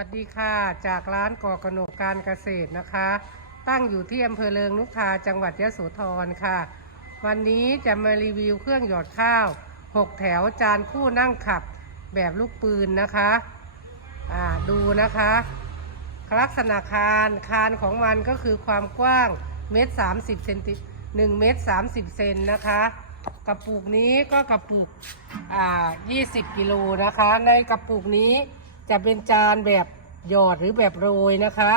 วัสดีค่ะ จากร้านก่อกนกการเกษตรนะคะ ตั้งอยู่ที่อำเภอเริงนุกทาจังหวัดยะโสธรค่ะ วันนี้จะมารีวิวเครื่องหยอดข้าว 6 แถวจานคู่นั่งขับแบบลูกปืนนะคะอ่าดูนะคะ ลักษณะคานคานของมันก็คือความกว้างเมตรสามสิบเซนติหนึ่งเมตรสามสิบเซนนะคะ กระปุกนี้ก็กระปุกอ่ายี่สิบกิโลนะคะ ในกระปุกนี้ จะเป็นจานแบบหยอดหรือแบบโรยนะคะ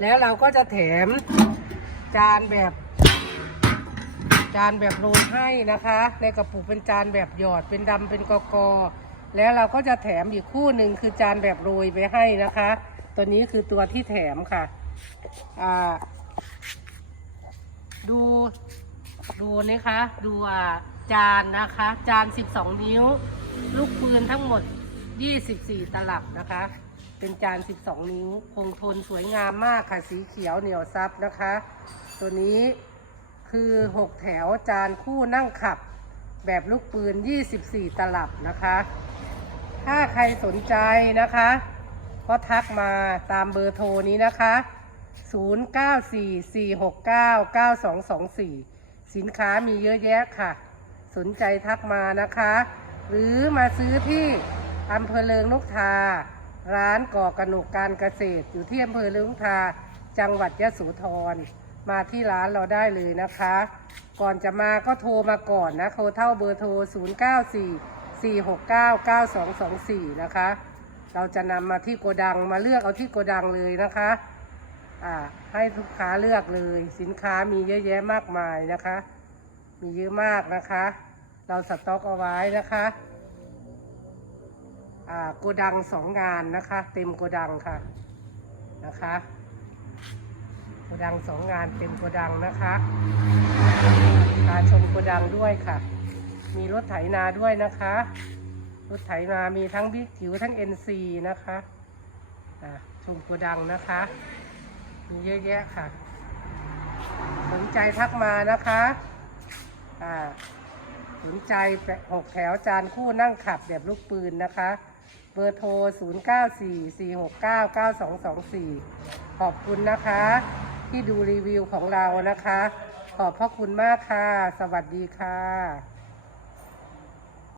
แล้วเราก็จะแถมจานแบบ จานแบบโรยให้นะคะ ในกระปุกเป็นจานแบบหยอดเป็นดำเป็นกอกอแล้วเราก็จะแถมอีกคู่หนึ่งคือจานแบบโรยไปให้นะคะ ตัวนี้คือตัวที่แถมค่ะอ่าดูดูนะคะ ดูอ่าจานนะคะ จาน 12 นิ้ว ลูกปืนทั้งหมด 24 ตลับนะคะ เป็นจาน 12 นิ้ว คงทนสวยงามมากค่ะ สีเขียวเหนียวซับนะคะ ตัวนี้คือ 6 แถวจานคู่นั่งขับ แบบลูกปืน 24 ตลับนะคะ ถ้าใครสนใจนะคะ ก็ทักมาตามเบอร์โทรนี้นะคะ 0944699224 สินค้ามีเยอะแยะค่ะ สนใจทักมานะคะ หรือมาซื้อที่ อำเภอเลิงนกทา ร้านก่อกระหนกการเกษตร อยู่ที่อำเภอเลิงนกทา จังหวัดยะโสธร มาที่ร้านเราได้เลยนะคะ ก่อนจะมาก็โทรมาก่อนนะโทรเท่าเบอร์โทร 0944699224 นะคะ เราจะนำมาที่โกดังมาเลือกเอาที่โกดังเลยนะคะอ่าให้ลูกค้าเลือกเลย สินค้ามีเยอะแยะมากมายนะคะ มีเยอะมากนะคะ เราสต็อกเอาไว้นะคะ โกดังสองงานนะคะ เต็มโกดังค่ะนะคะโกดังสองงานเต็มโกดังนะคะพาชมโกดังด้วยค่ะ มีรถไถนาด้วยนะคะ รถไถนามีทั้งบิ๊กจิ๋วทั้ง NC นะคะชมโกดังนะคะ มีเยอะแยะค่ะ สนใจทักมานะคะอ่าสนใจแปะหกแถวจานคู่นั่งขับแบบลูกปืนนะคะ เบอร์โทร 0944699224 ขอบคุณนะคะ ที่ดูรีวิวของเรานะคะ ขอบพระคุณมากค่ะ สวัสดีค่ะ